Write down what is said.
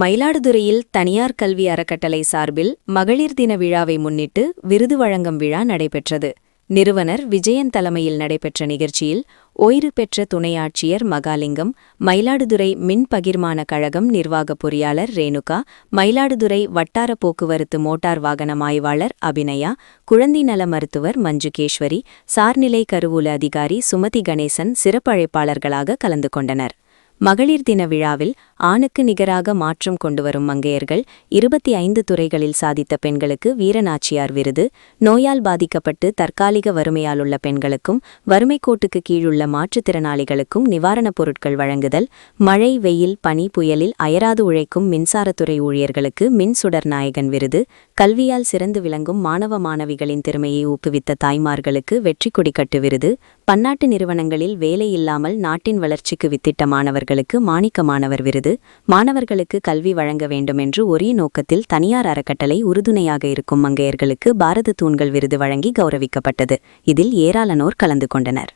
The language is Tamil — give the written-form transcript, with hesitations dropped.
மயிலாடுதுறையில் தனியார் கல்வி அறக்கட்டளை சார்பில் மகளிர் தின விழாவை முன்னிட்டு விருது வழங்கும் விழா நடைபெற்றது. நிறுவனர் விஜயன் தலைமையில் நடைபெற்ற நிகழ்ச்சியில் ஓய்வு பெற்ற துணை ஆட்சியர் மகாலிங்கம், மயிலாடுதுறை மின் பகிர்மான கழகம் நிர்வாக பொறியாளர் ரேணுகா, மயிலாடுதுறை வட்டார போக்குவரத்து மோட்டார் வாகனம் ஆய்வாளர் அபிநயா, குழந்தை நல மருத்துவர் மஞ்சுகேஸ்வரி, சார்நிலை கருவூல அதிகாரி சுமதி கணேசன் சிறப்பு அழைப்பாளர்களாக கலந்து கொண்டனர். மகளிர் தின விழாவில் ஆணுக்கு நிகராக மாற்றம் கொண்டுவரும் மங்கையர்கள், 25 துறைகளில் சாதித்த பெண்களுக்கு வீரநாச்சியார் விருது, நோயால் பாதிக்கப்பட்டு தற்காலிக வறுமையாலுள்ள பெண்களுக்கும் வறுமைக்கோட்டுக்கு கீழுள்ள மாற்றுத்திறனாளிகளுக்கும் நிவாரணப் பொருட்கள் வழங்குதல், மழை வெயில் பனி புயலில் அயராது உழைக்கும் மின்சாரத்துறை ஊழியர்களுக்கு மின் சுடர் நாயகன் விருது, கல்வியால் சிறந்து விளங்கும் மாணவ மாணவிகளின் திறமையை ஊக்குவித்த தாய்மார்களுக்கு வெற்றி கொடிக்கட்டு விருது, பன்னாட்டு நிறுவனங்களில் வேலையில்லாமல் நாட்டின் வளர்ச்சிக்கு வித்திட்ட மாணவர்களுக்கு மாணிக்க மாணவர் விருது, மாணவர்களுக்கு கல்வி வழங்க வேண்டுமென்று ஒரே நோக்கத்தில் தனியார் அறக்கட்டளை உறுதுணையாக இருக்கும் மங்கையர்களுக்கு பாரத தூண்கள் விருது வழங்கி கௌரவிக்கப்பட்டது. இதில் ஏராளனோர் கலந்து கொண்டனர்.